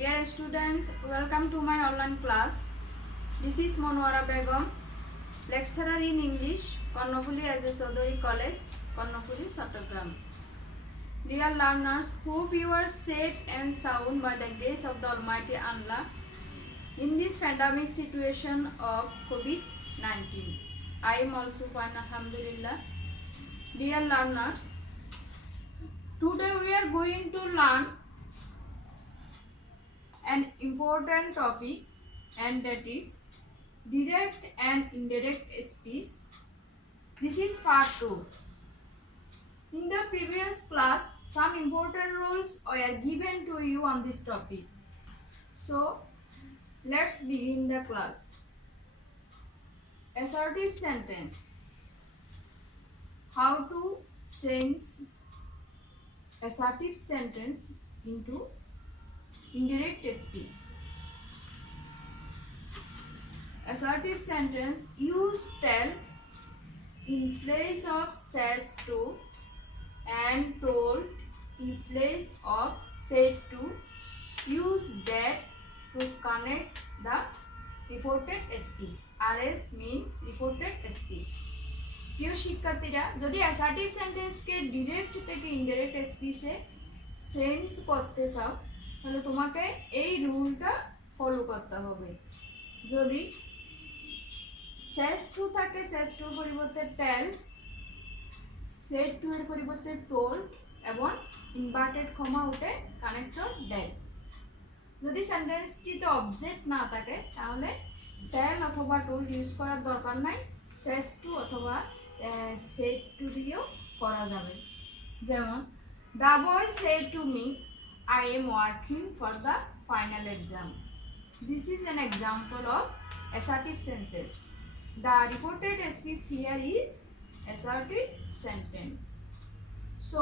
Dear students, welcome to my online class. This is Monwara Begum, lecturer in English, Karnopuli as a Chaudhary College, Karnopuli, Chattogram. Dear learners, hope you are safe and sound by the grace of the Almighty Allah in this pandemic situation of COVID-19. I am also fine, Alhamdulillah. Dear learners, today we are going to learn an important topic, and that is direct and indirect speech. This is part 2. In the previous class, some important rules were given to you on this topic. So, let's begin the class. Assertive sentence. How to change assertive sentence into indirect speech. Assertive sentence use tells in place of says to and told in place of said to. Use that to connect the reported speech. RS means reported speech. প্রিয় শিক্ষার্থীরা, যদি অ্যাসার্টিভ সেন্টেন্সকে ডিরেক্ট থেকে ইনডাইরেক্ট স্পিচে চেঞ্জ করতে চাও তাহলে তোমাকে এই রুলটা ফলো করতে হবে। যদি সেজ টু থাকে, সেজ টুর পরিবর্তে টেলস, সেড টু এর পরিবর্তে টোল্ড এবং ইনভার্টেড কমা উঠে কানেক্টর ড্যাট। যদি সেন্টেন্সটিতে অবজেক্ট না থাকে তাহলে টেল অথবা টোল্ড ইউজ করার দরকার নাই, সেজ টু অথবা সেড টু দিয়েও করা যাবে। যেমন the boy said to me I am working for the final exam. This is an example of assertive sentence. The reported speech here is assertive sentence. So,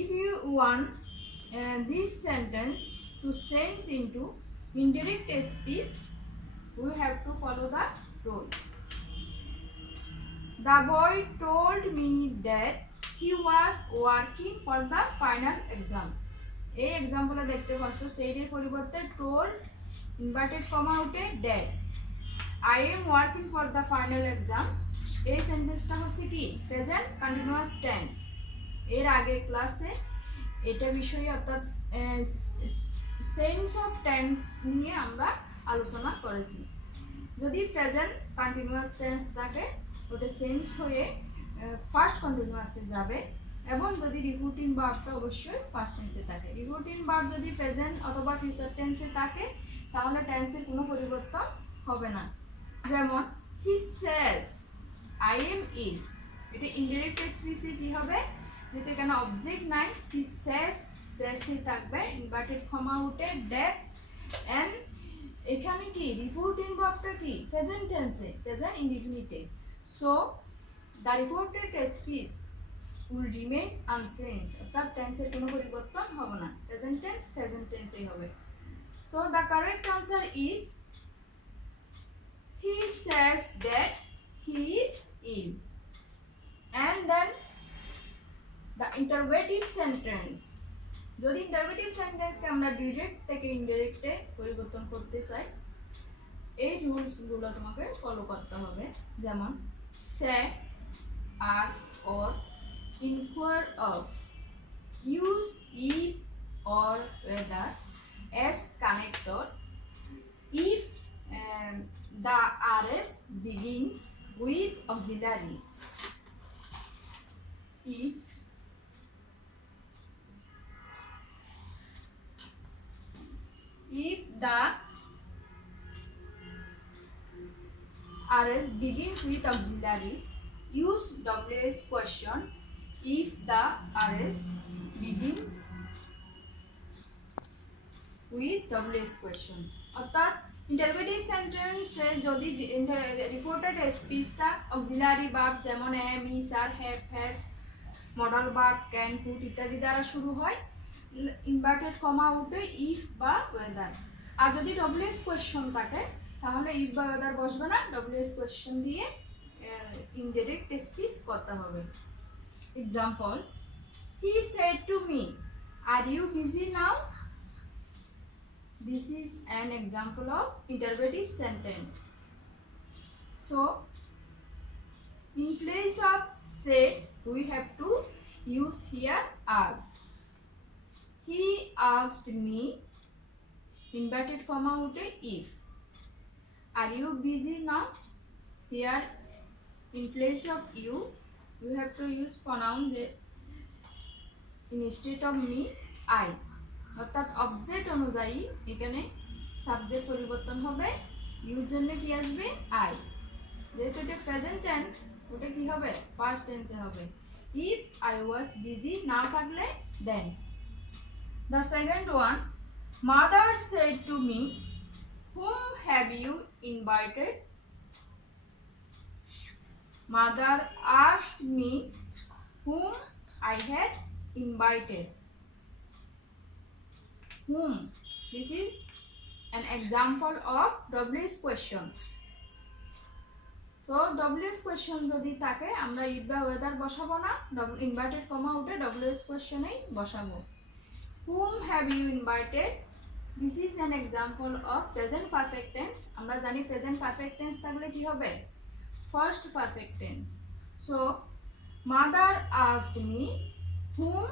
if you want this sentence to change into indirect speech, we have to follow the rules. The boy told me that he was working for the final exam. এই এক্সাম্পলে দেখতে পাচ্ছ সেইডের পরিবর্তে told inverted comma উঠে that I am working for the final exam. এই সেন্টেন্সটা হচ্ছে কি প্রেজেন্ট কন্টিনিউয়াস টেন্স। এর আগের ক্লাসে এটা বিষয়ে অর্থাৎ চেঞ্জ অফ টেন্স নিয়ে আমরা আলোচনা করেছি। যদি প্রেজেন্ট কন্টিনিউয়াস টেন্স থাকে ওটা চেঞ্জ হয়ে ফার্স্ট কন্টিনিউয়াসে যাবে, এবং যদি রিপোর্টিং ভার্বটা অবশ্যই ফার্স্ট টেন্সে থাকে। রিপোর্টিং ভার্ব যদি প্রেজেন্ট অথবা ফিউচার টেন্সে থাকে তাহলে টেন্সের কোনো পরিবর্তন হবে না। যেমন হি সেজ আই এম ইল, এটা ইনডাইরেক্ট স্পিচে কি হবে, যেহেতু এখানে অবজেক্ট নাই, হি সেজ সেজই থাকবে, ইনভার্টেড কমা উঠে ড্যাট, এন্ড এখানে কি রিপোর্টিং ভার্বটা কি প্রেজেন্ট টেন্সে, present indefinite. So the reported speech will remain unchanged, অর্থাৎ টেন্সের কোনো পরিবর্তন হবে না, প্রেজেন্ট টেন্সেই হবে। So the correct answer is he says that he is ill. And then the interrogative sentence. যদি ইন্টারোগেটিভ সেন্টেন্সকে আমরা ডিরেক্ট থেকে ইনডাইরেক্টে পরিবর্তন করতে চাই এই রুলসগুলো তোমাকে ফলো করতে হবে। যেমন সে, ask or inquire of, use if or whether as connector, if the RS begins with auxiliaries, if the RS begins with auxiliaries, use WS question if the RS begins with WS question। অর্থাৎ interrogative সেন্টেন্সে যদি reported স্পিচটা auxiliary verb যেমন am, is, are, have, has, modal verb, can, could ইত্যাদি দ্বারা শুরু হয়, inverted comma উঠে ইফ বা ওয়েদার। আর যদি ডব্লিউএস কোয়েশ্চন থাকে তাহলে ইফ বা ওয়েদার বসবে না, ডব্লিউএস কোয়েশ্চন দিয়ে ইনডাইরেক্ট স্পিচ করতে হবে। Examples, he said to me are you busy now, this is an example of interrogative sentence. So, in place of said, we have to use here asked. He asked me, inverted comma उठे if. Are you busy now? Here, in place of you have to use pronoun instead of me, I. অর্থাৎ অবজেক্ট অনুযায়ী এখানে সাবজেক্ট পরিবর্তন হবে, ইউর জন্য কি আসবে আই। যেহেতু এটা প্রেজেন্ট টেন্স, ওটা কি হবে পাস্ট টেন্সে হবে। ইফ আই ওয়াজ বিজি না থাকলে দেন। The second one, mother said to me, whom have you invited? Mother asked me whom I had invited. Whom? This is an example of WH question. So WH question যদি থাকে আমরা if বা whether বসাবো না, inverted comma উঠে WH question এই বসাবো। Whom have you invited? This is an example of present perfect tense. আমরা জানি present perfect tense থাকলে কি হবে first perfect tense. So mother asked me whom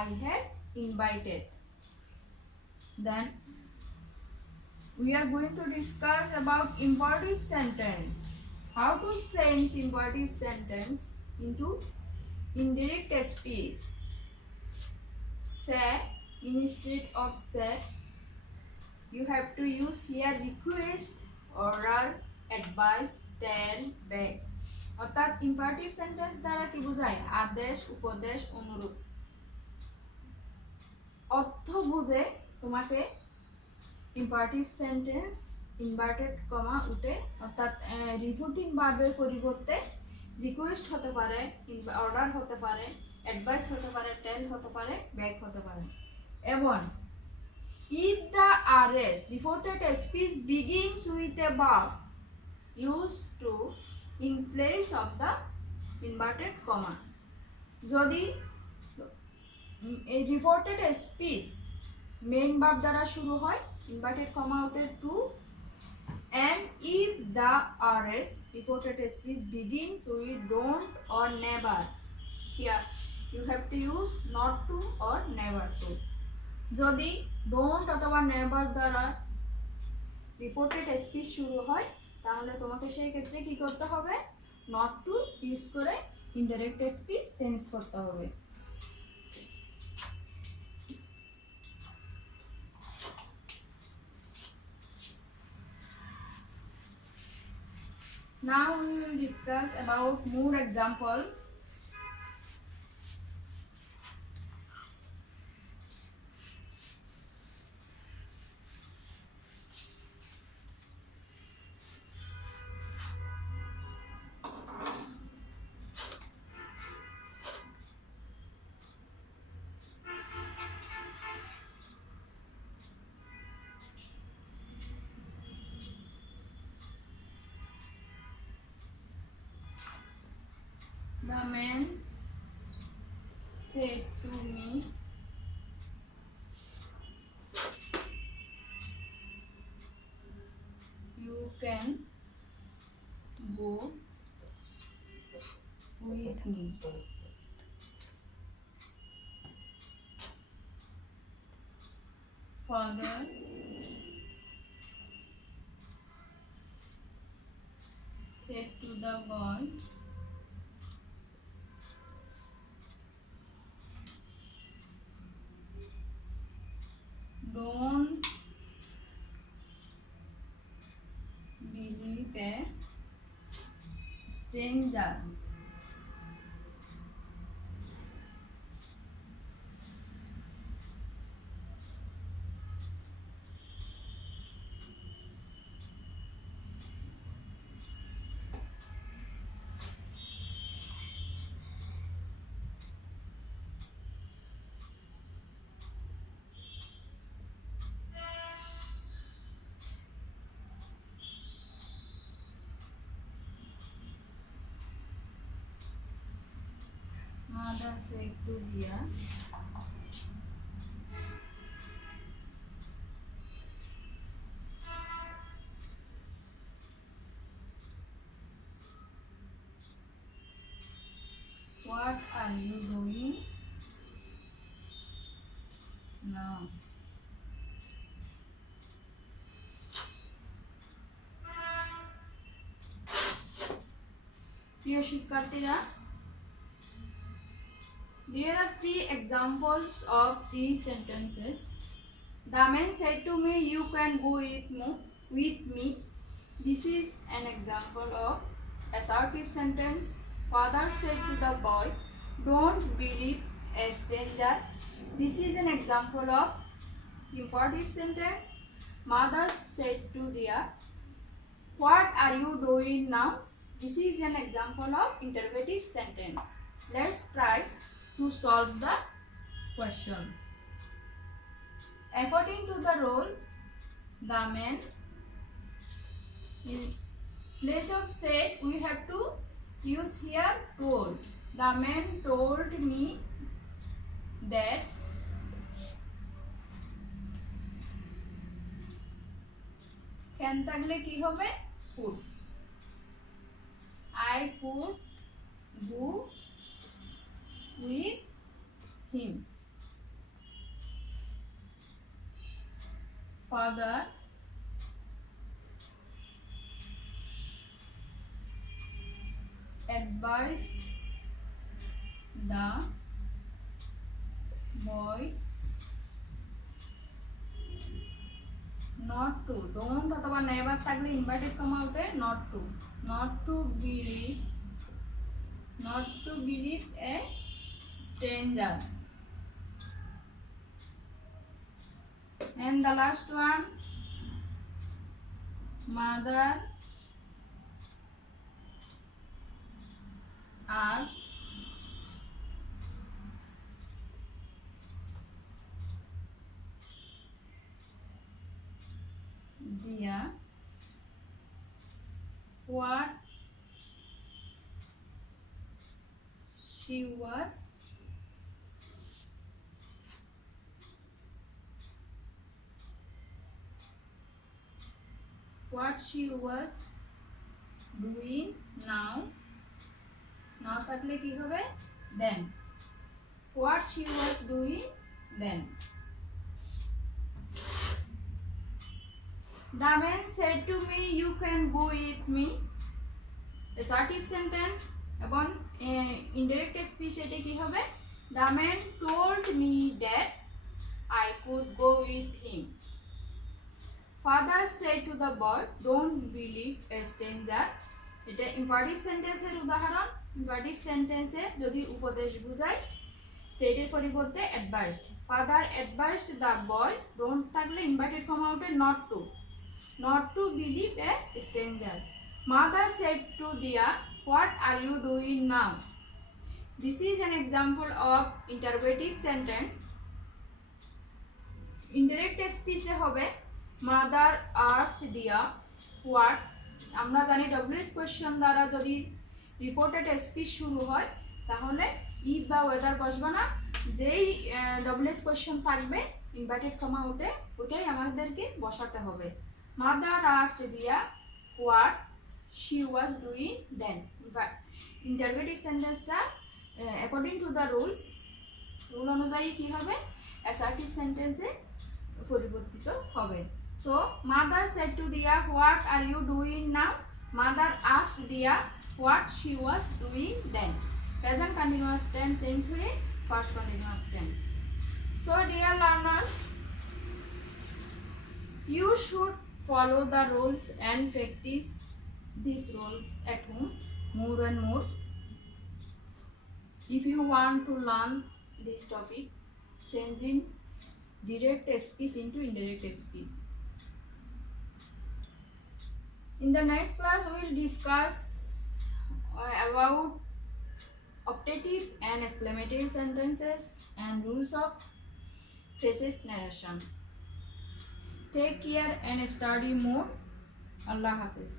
I had invited. Then we are going to discuss about imperative sentence. How to change imperative sentence into indirect speech. Say instead of say, you have to use here request, order, advice, tell, beg. অর্থাৎ imperative sentence দ্বারা কি বোঝায় আদেশ, উপদেশ, অনুরোধ। অর্থ বুঝে তোমাকে ইম্পারেটিভ সেন্টেন্স ইনভার্টেড কমা উঠে অর্থাৎ রিপোর্টিং ভার্বের পরিবর্তে রিকোয়েস্ট হতে পারে, অর্ডার হতে পারে, অ্যাডভাইস হতে পারে, টেল হতে পারে, ব্যাক হতে পারে। এবং if the arrest reported a speech begins with a verb used to in place of the inverted comma, যদি এই রিপোর্টেড স্পিচ মেইন ভার্ব দ্বারা শুরু হয়, ইনভার্টেড কমা উঠে two, and if the arrest reported speech begins with don't or never, here you have to use not to or never to. যদি don't অথবা never দ্বারা reported speech শুরু হয় তাহলে তোমাকে সেই ক্ষেত্রে কি করতে হবে not to ইউজ করে ইনডাইরেক্ট স্পিচ চেঞ্জ করতে হবে। Now we will discuss about more examples. The man said to me, you can go with me. Father said to the boy, don't believe a stranger. Mother said to dear, What are you doing now? প্রিয় শিক্ষার্থীরা, there are three examples of these sentences. The man said to me, "You can go with me." This is an example of assertive sentence. Father said to the boy, "Don't believe a stranger." This is an example of imperative sentence. Mother said to Dia, "What are you doing now?" This is an example of interrogative sentence. Let's try to solve the questions. According to the rules, the man, in place of said, we have to use here told. The man told me that can থাকলে কি হবে? Could. I could go with him. Father advised the boy not to, don't অথবা never থাকলে inverted comma উঠে not to believe a stranger. And the last one, mother asked Dia what she was doing now. Now থাকলে কি হবে? Then. What she was doing then. The man said to me, "You can go with me." Assertive sentence. এখন indirect speech এতে কি হবে? The man told me that I could go with him. Father said to the boy, "Don't believe a stranger." এটা imperative sentence এর উদাহরণ। imperative sentence এ যদি উপদেশ বোঝায় সেটার পরিবর্তে advised. Father advised the boy, don't থাকলে inverted comma উঠে not to believe a stranger. Mother said to Dia, "What are you doing now?" This is an example of interrogative sentence. Indirect speech এ হবে mother asked Dia what. আমরা জানি WS question দ্বারা যদি reported speech শুরু হয় তাহলে ইফ বা whether বসবে না, যেই WS কোশ্চেন থাকবে ইনভার্টেড কমা উঠে ওটাই আমাদেরকে বসাতে হবে। মাদার আস্কড দিয়া what she was doing then. Interrogative সেন্টেন্সটা অ্যাকর্ডিং টু দ্য রুল অনুযায়ী কি হবে? অ্যাসার্টিভ সেন্টেন্সে পরিবর্তিত হবে। So, mother said to Dia, "What are you doing now?" Mother asked Dia what she was doing then. Present continuous tense change हुए past continuous tense. So, dear learners, you should follow the rules and practice these rules at home more and more. If you want to learn this topic, changing direct speech into indirect speech. In the next class, we will discuss about optative and exclamative sentences and rules of phrases narration. Take care and study more. Allah Hafiz.